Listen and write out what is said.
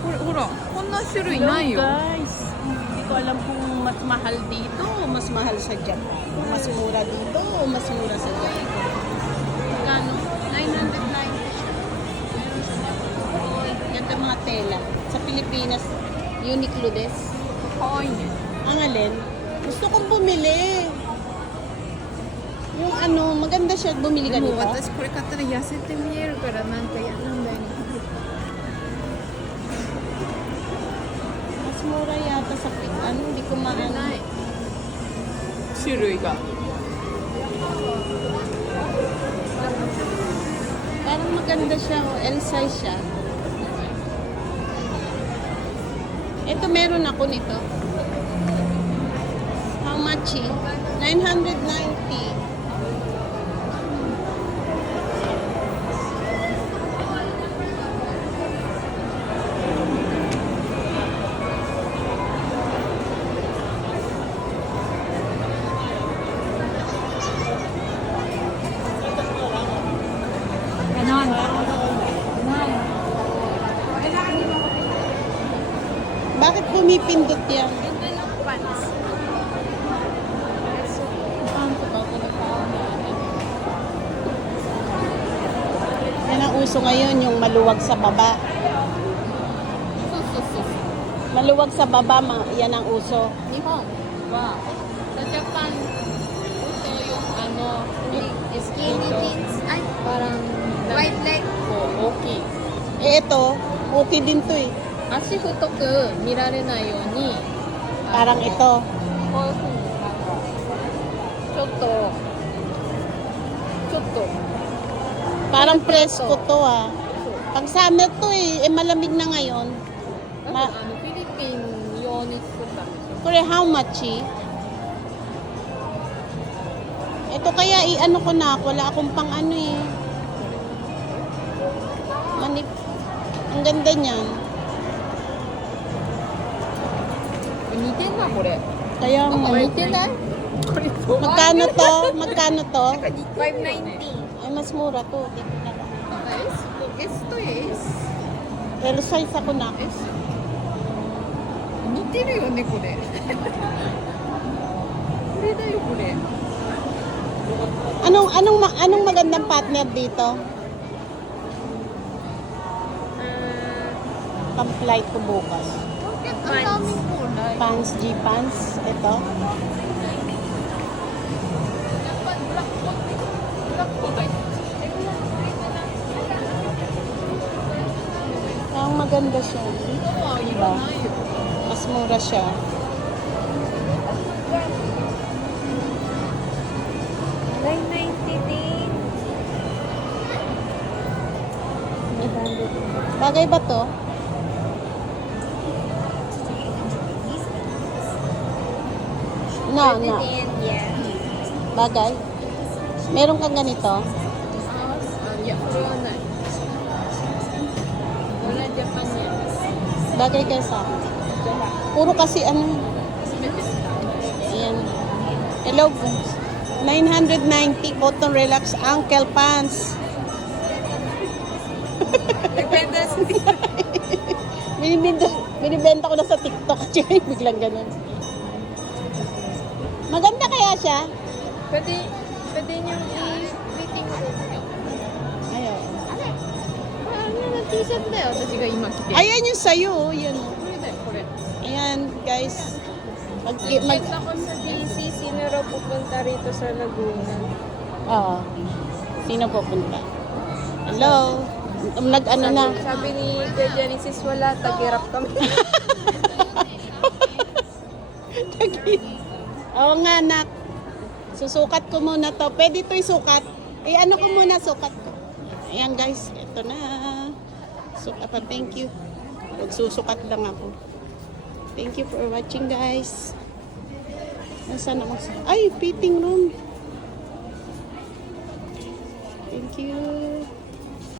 Hora, こんな種類ないよ。 guys, hindi ko alam kung mas mahal dito o mas mahal sa Japan. Mas mura dito o mas mura sa Japan. Magkano? 990 siya. Meron sa Japan. Ganda mga tela. Sa Pilipinas, Uniqlo des. かわいいね。 Ang alin? Gusto kong bumili. Yung ano, maganda siya. Bumili で ka も nito? 私これ買ったら痩せて見えるからなんか嫌なんだよね。 Mas mura yata sa ano, hindi ko maano. 種類が。 Parang maganda siya. L size siya. Ito meron ako nito. How much eh? 990. Ganon. Bakit pumipindot yan? Ganda ng pants. Yan ang uso ngayon, yung maluwag sa baba. Maluwag sa baba, yan ang uso. 日本はさジャパンuso yung ano skinny jeans ay parang white leg po okay. Eh ito, okay din to eh. 足太く見られないように Parang ito. こういうふうになんかちょっと Parang presko to ah. そう Pag summer to eh malamig na ngayon. 多分フィリピン用に作ったんですよ。 Kore, how much eh? Ito kaya i-ano ko na, wala akong pang ano eh. Manip. Ang ganda niyan. 似てんなこれ。 Kaya なんか nga. 似てない？これ Magkano to? Magkano to? 590。 Ay, mas mura to. Dito na lang. S と S。 L size ako na. 似てるよねこれ。これだよこれ。 Anong magandang partner dito? Pang-flight ko bukas. Ang daming kulay. Pants, G-pants. Ito. Ang maganda siya. Diba? Mas mura siya. Bagay ba to? No. Bagay? Meron kang ganito? いや、これはない。Wala Japan yan. Bagay kayo sa akin. Puro kasi ano. 初めて見た。 Ayan. Hello. 990 cotton relax ankle pants. Depende sa Binibenta ko na sa TikTok. Biglang ganun. Maganda kaya siya? pwede niyong i-fitting room niyo. Ayaw. あれの T シャツだよ、私が今着てる。 Ayan yung sayo. Yan. これだよ、これ。 Ayan, guys. Nag-check ako sa GC, sino raw pupunta rito sa Laguna. Oo. Sino pupunta? Hello? Nag-ano na? Sabi ni Genesis, wala, tagirap kami. Oo nga, anak. Susukat ko muna to. Pwede ito isukat. Ano ko muna, sukat ko. Ayan, guys. Ito na. Sukat pa. Thank you. Magsusukat lang ako. Thank you for watching, guys. Nasaan ako? Ay, fitting room. Thank you.